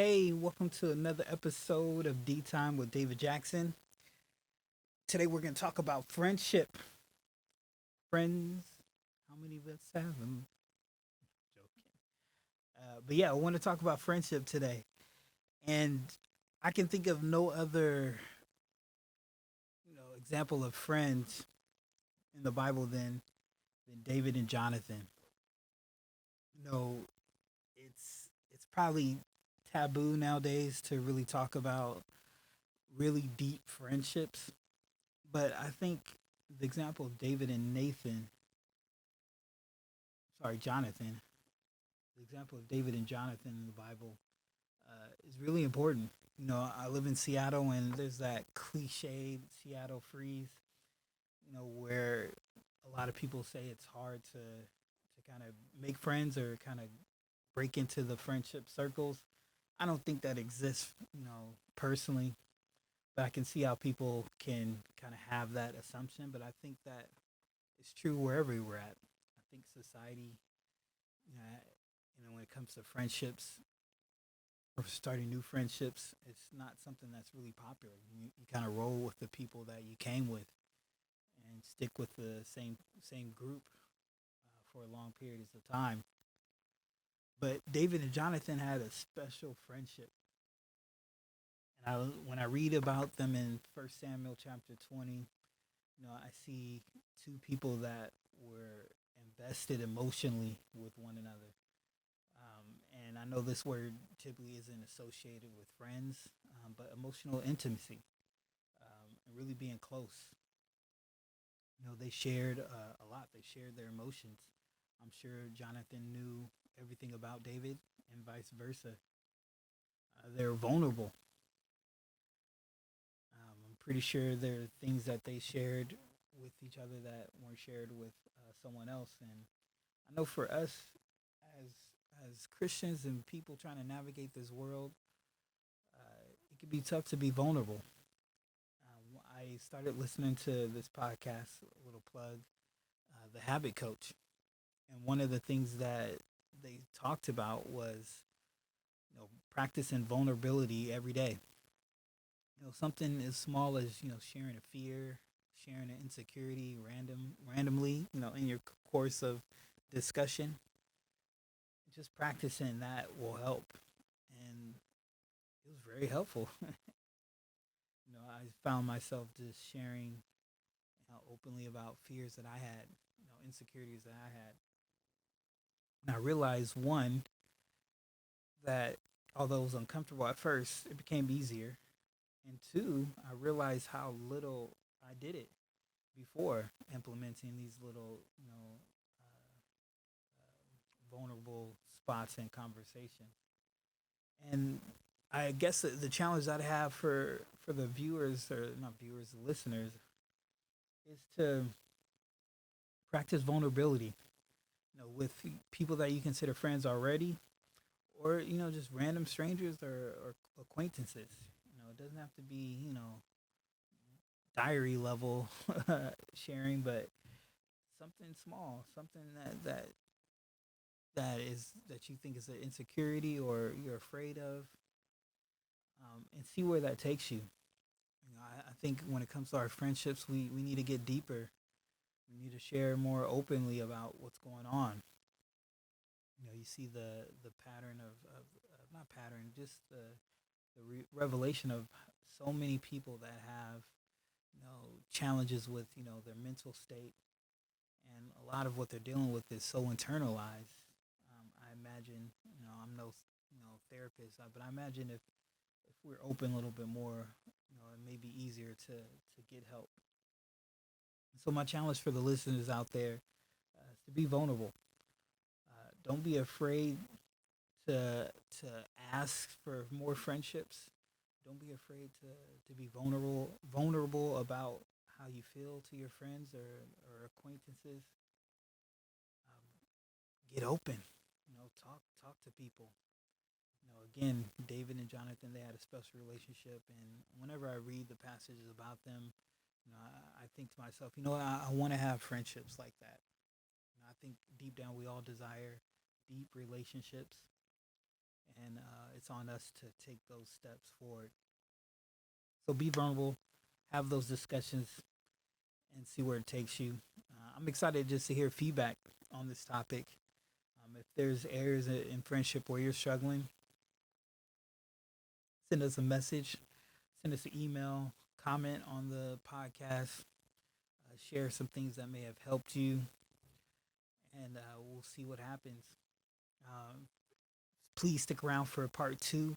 Hey, welcome to another episode of D Time with David Jackson. Today we're going to talk about friendship. Friends, how many of us have them? Joking. But yeah, I want to talk about friendship today. And I can think of no other, example of friends in the Bible than David and Jonathan. You know, it's probably taboo nowadays to really talk about really deep friendships. But I think the example of David and Jonathan, the example of David and Jonathan in the Bible is really important. I live in Seattle, and there's that cliche Seattle freeze, where a lot of people say it's hard to kind of make friends or kind of break into the friendship circles. I don't think that exists, personally, but I can see how people can kind of have that assumption. But I think that it's true wherever we're at. I think society, when it comes to friendships or starting new friendships, it's not something that's really popular. You kind of roll with the people that you came with and stick with the same group for long periods of time. But David and Jonathan had a special friendship, and when I read about them in First Samuel chapter 20, I see two people that were invested emotionally with one another. And I know this word typically isn't associated with friends, but emotional intimacy and really being close. They shared a lot. They shared their emotions. I'm sure Jonathan knew everything about David and vice versa. They're vulnerable. I'm pretty sure there are things that they shared with each other that weren't shared with someone else. And I know for us as as Christians and people trying to navigate this world, it can be tough to be vulnerable. I started listening to this podcast, a little plug, The Habit Coach, and one of the things that they talked about was, practicing vulnerability every day. Something as small as sharing a fear, sharing an insecurity, randomly, in your course of discussion. Just practicing that will help, and it was very helpful. I found myself just sharing openly about fears that I had, insecurities that I had. And I realized one, that although it was uncomfortable at first, it became easier. And two, I realized how little I did it before implementing these little, vulnerable spots in conversation. And I guess the challenge that I have for the viewers, or not viewers, the listeners, is to practice vulnerability, with people that you consider friends already, or just random strangers or acquaintances. It doesn't have to be diary level sharing, but something small, something that you think is an insecurity or you're afraid of, and see where that takes you. I think when it comes to our friendships, we need to get deeper. We need to share more openly about what's going on. You see the pattern of not pattern, just the revelation of so many people that have challenges with their mental state, and a lot of what they're dealing with is so internalized. I imagine, I'm no therapist, but I imagine if we're open a little bit more, it may be easier to get help. So my challenge for the listeners out there is to be vulnerable. Don't be afraid to ask for more friendships. Don't be afraid to be vulnerable about how you feel to your friends or acquaintances. Get open. Talk to people. Again, David and Jonathan, they had a special relationship, and whenever I read the passages about them, I think to myself, I want to have friendships like that. I think deep down we all desire deep relationships, and it's it's on us to take those steps forward. So be vulnerable, have those discussions, and see where it takes you. I'm excited just to hear feedback on this topic. If there's areas in friendship where you're struggling, send us a message, send us an email, comment on the podcast, share some things that may have helped you, and we'll see what happens. Um, Please stick around for part two.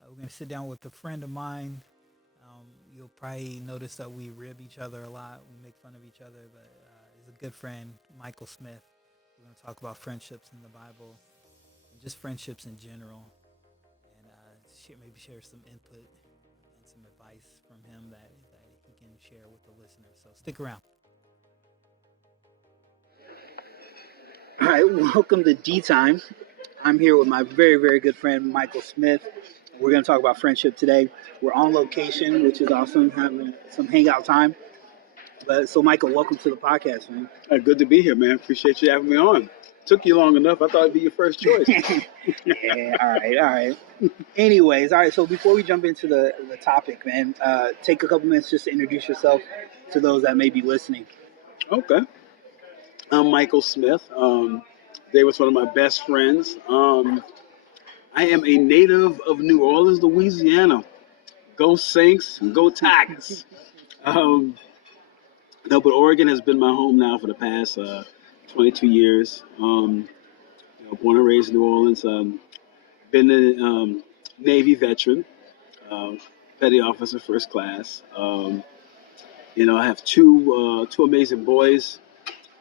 We're going to sit down with a friend of mine. You'll probably notice that we rib each other a lot. We make fun of each other, but he's a good friend, Michael Smith. We're going to talk about friendships in the Bible and just friendships in general, and maybe share some input and some advice from him that he can share with the listeners. So stick around. All right, welcome to D Time. I'm here with my very, very good friend, Michael Smith. We're going to talk about friendship today. We're on location, which is awesome, having some hangout time. So, Michael, welcome to the podcast, man. Good to be here, man. Appreciate you having me on. Took you long enough. I thought it'd be your first choice. Yeah, all right. Anyways, all right, so before we jump into the topic, man, take a couple minutes just to introduce yourself to those that may be listening. Okay. I'm Michael Smith. They was one of my best friends. I am a native of New Orleans, Louisiana. Go Saints, go Tigers. No, but Oregon has been my home now for the past 22 years. Born and raised in New Orleans. Been a Navy veteran, petty officer, first class. I have two amazing boys,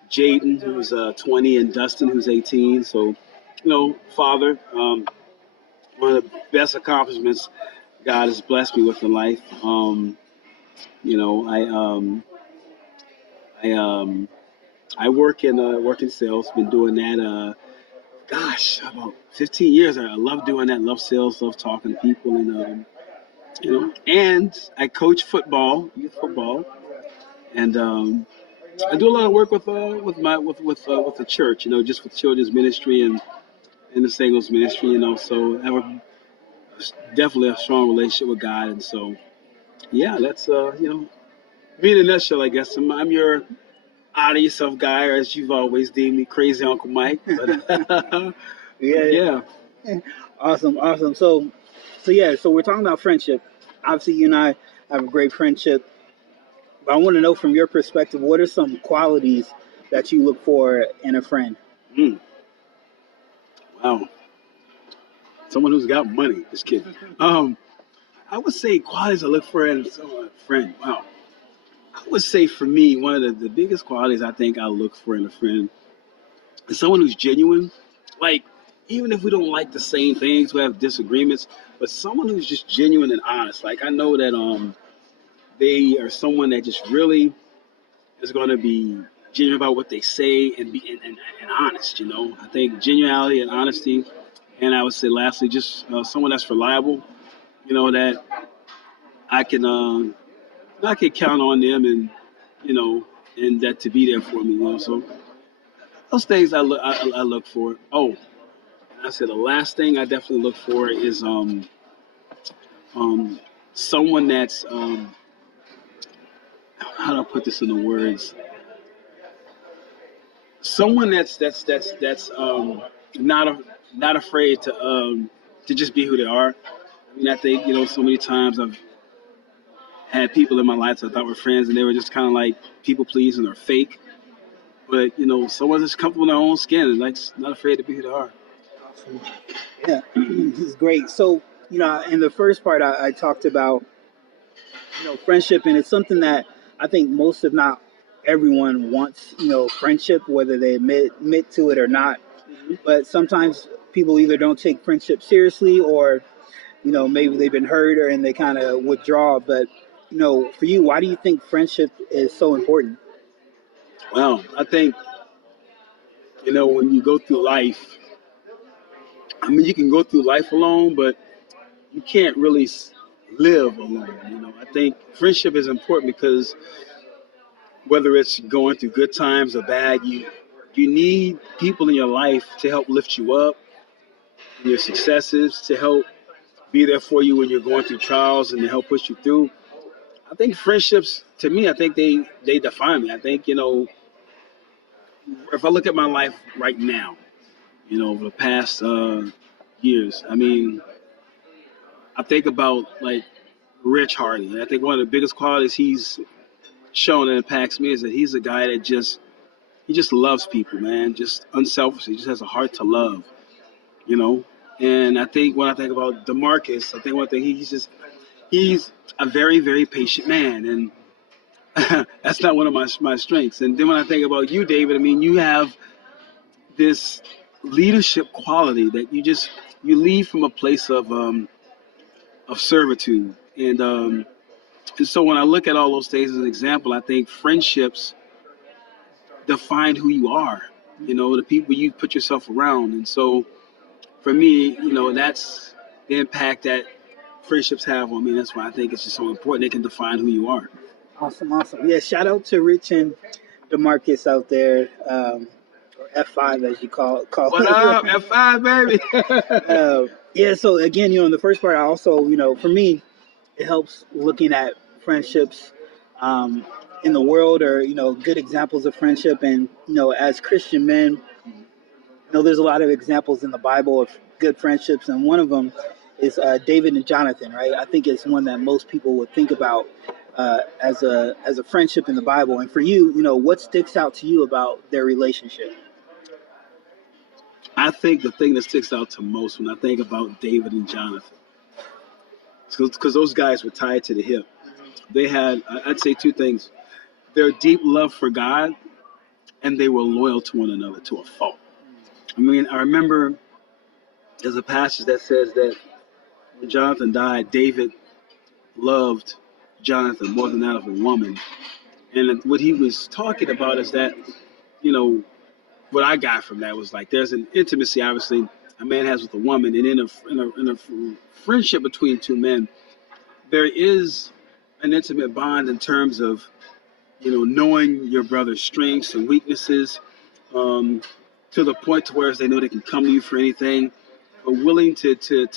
Jaden, who's 20, and Dustin, who's 18. So, father. One of the best accomplishments God has blessed me with in life. I work in sales. Been doing that. About 15 years. I love doing that. Love sales. Love talking to people, and I coach football, youth football, and I do a lot of work with the church, just with children's ministry and the singles ministry, So I have definitely a strong relationship with God, and so yeah, that's me in a nutshell, I guess. I'm your out of yourself guy, or as you've always deemed me, crazy Uncle Mike. But yeah. Awesome. So we're talking about friendship. Obviously, you and I have a great friendship. But I want to know from your perspective, what are some qualities that you look for in a friend? Wow. Someone who's got money. Just kidding. I would say qualities I look for in a friend. Wow. I would say for me, one of the biggest qualities I think I look for in a friend is someone who's genuine. Like, even if we don't like the same things, we have disagreements, but someone who's just genuine and honest. Like, I know that they are someone that just really is going to be genuine about what they say and be and honest. I think genuality and honesty, and I would say lastly, just someone that's reliable. That I can count on them, and and that to be there for me. So those things I look for. Oh, I said the last thing I definitely look for is someone that's how do I put this into words? Someone that's not afraid to just be who they are. I mean, I think so many times I've had people in my life that I thought were friends, and they were just kind of like people pleasing or fake. But someone that's comfortable in their own skin and like not afraid to be who they are. Awesome. Yeah, this is great. So in the first part, I talked about friendship, and it's something that I think most, if not everyone, wants. Friendship, whether they admit to it or not. Mm-hmm. But sometimes people either don't take friendship seriously, or maybe they've been hurt, and they kind of withdraw. But for you, why do you think friendship is so important? Well, I think when you go through life, I mean, you can go through life alone, but you can't really live alone. I think friendship is important because whether it's going through good times or bad, you need people in your life to help lift you up in your successes, to help be there for you when you're going through trials and to help push you through. I think friendships, to me, I think they define me. I think, if I look at my life right now, over the past years, I mean, I think about like Rich Hardy. I think one of the biggest qualities he's shown and impacts me is that he's a guy that he just loves people, man, just unselfishly, just has a heart to love, you know. And I think when I think about DeMarcus, I think one thing he's a very very patient man, and that's not one of my strengths. And then when I think about you, David, I mean, you have this leadership quality that you lead from a place of servitude, and so when I look at all those things as an example, I think friendships define who you are. The people you put yourself around, and so for me, that's the impact that friendships have on me. That's why I think it's just so important. They can define who you are. Awesome, awesome. Yeah, shout out to Rich and Demarcus out there, or F5 as you call What up, it. F5 baby? Yeah, so again, in the first part, I also, for me, it helps looking at friendships in the world, or good examples of friendship. And as Christian men, there's a lot of examples in the Bible of good friendships, and one of them is David and Jonathan, right? I think it's one that most people would think about as a friendship in the Bible. And for you, what sticks out to you about their relationship? I think the thing that sticks out to most when I think about David and Jonathan, because those guys were tied to the hip. They had, I'd say, two things: their deep love for God, and they were loyal to one another to a fault. I mean, I remember there's a passage that says that when Jonathan died, David loved Jonathan more than that of a woman. And what he was talking about is that, you know, what I got from that was like there's an intimacy, obviously, a man has with a woman, and in a friendship between two men, there is an intimate bond in terms of, knowing your brother's strengths and weaknesses, um, to the point to where they know they can come to you for anything, but willing to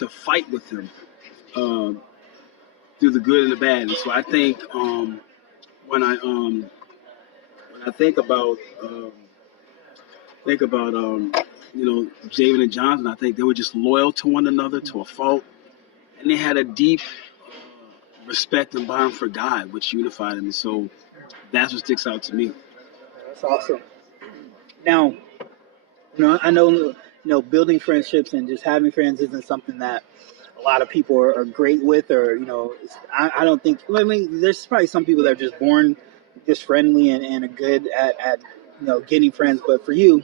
fight with them um, through the good and the bad. And so I think when I when I think about David and Jonathan, I think they were just loyal to one another to a fault, and they had a deep respect and bond for God, which unified them. And so that's what sticks out to me. That's awesome. Now, I know, building friendships and just having friends isn't something that a lot of people are great with, or I don't think. I mean, there's probably some people that are just born just friendly and are good at getting friends. But for you,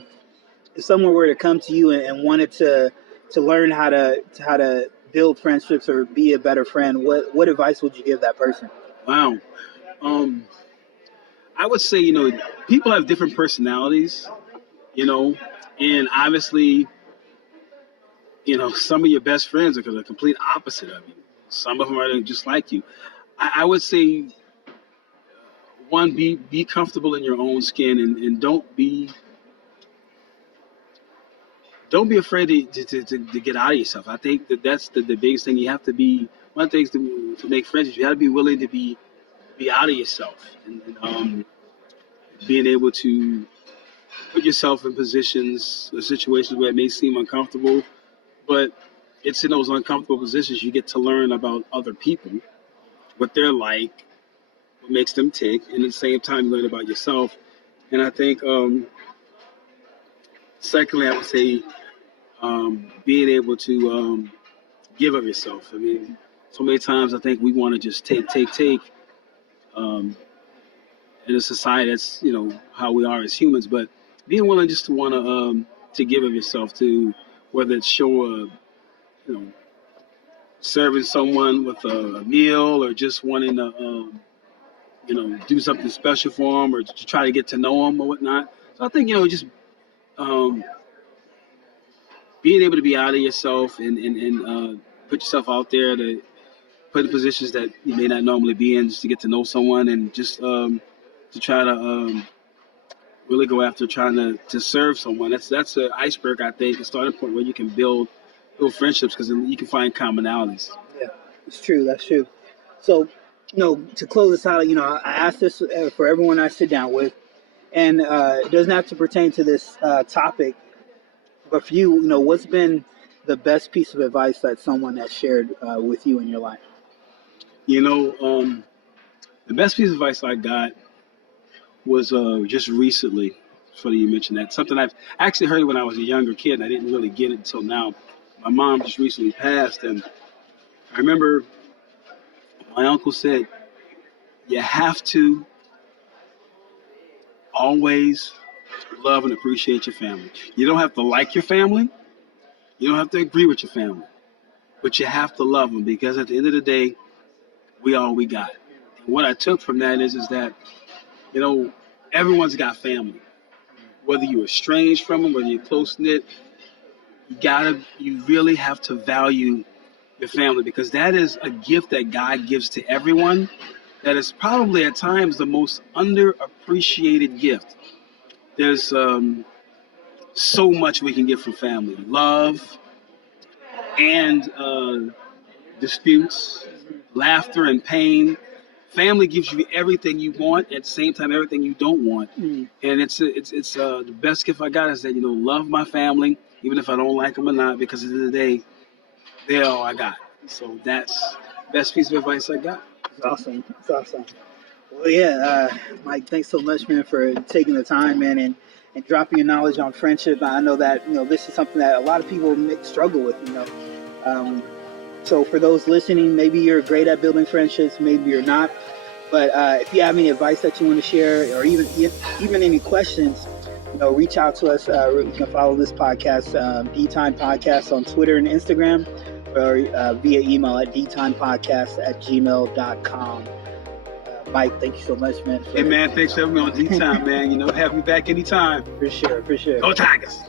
if someone were to come to you and wanted to learn how to build friendships or be a better friend, what advice would you give that person? Wow. Um, I would say, people have different personalities, you know, and obviously, some of your best friends are the complete opposite of you. Some of them are just like you. I would say, one, be comfortable in your own skin, and don't be afraid to get out of yourself. I think that's the biggest thing. You have to be, one of the things to make friends, you got to be willing to be out of yourself, and being able to put yourself in positions or situations where it may seem uncomfortable, but it's in those uncomfortable positions you get to learn about other people, what they're like, what makes them tick, and at the same time you learn about yourself. And I think, secondly, I would say, being able to give of yourself. I mean, so many times I think we want to just take, um, in a society that's how we are as humans, but being willing just to want to give of yourself, to whether it's show you know serving someone with a meal, or just wanting to do something special for them, or to try to get to know them or whatnot. So I think just um, being able to be out of yourself, and put yourself out there, to put in positions that you may not normally be in, just to get to know someone, and just to try to really go after trying to serve someone. That's an iceberg, I think, a starting point where you can build friendships, because you can find commonalities. It's true. That's true. So, to close this out, I ask this for everyone I sit down with, and it doesn't have to pertain to this topic, but for you, what's been the best piece of advice that someone has shared with you in your life? You know, the best piece of advice I got was just recently. It's funny you mentioned that. Something I've actually heard when I was a younger kid, and I didn't really get it until now. My mom just recently passed, and I remember my uncle said, "You have to always love and appreciate your family. You don't have to like your family. You don't have to agree with your family, but you have to love them because at the end of the day, we all we got." And what I took from that is that you know everyone's got family. Whether you're estranged from them, whether you're close knit, you really have to value your family because that is a gift that God gives to everyone. That is probably at times the most underappreciated gift. There's so much we can get from family: love and disputes, laughter and pain. Family gives you everything you want at the same time everything you don't want, and it's the best gift I got is that love my family even if I don't like them or not because at the end of the day they're all I got. So that's the best piece of advice I got. It's awesome. It's awesome. Well, yeah, Mike, thanks so much, man, for taking the time, man, and dropping your knowledge on friendship. I know that this is something that a lot of people struggle with. So for those listening, maybe you're great at building friendships, maybe you're not. But if you have any advice that you want to share, or even any questions, reach out to us. You can follow this podcast, D-Time Podcast, on Twitter and Instagram, or via email at dtimepodcast@gmail.com. Mike, thank you so much, man. Hey, man, thanks for having me on D-Time, man. Have me back anytime. For sure, for sure. Go Tigers!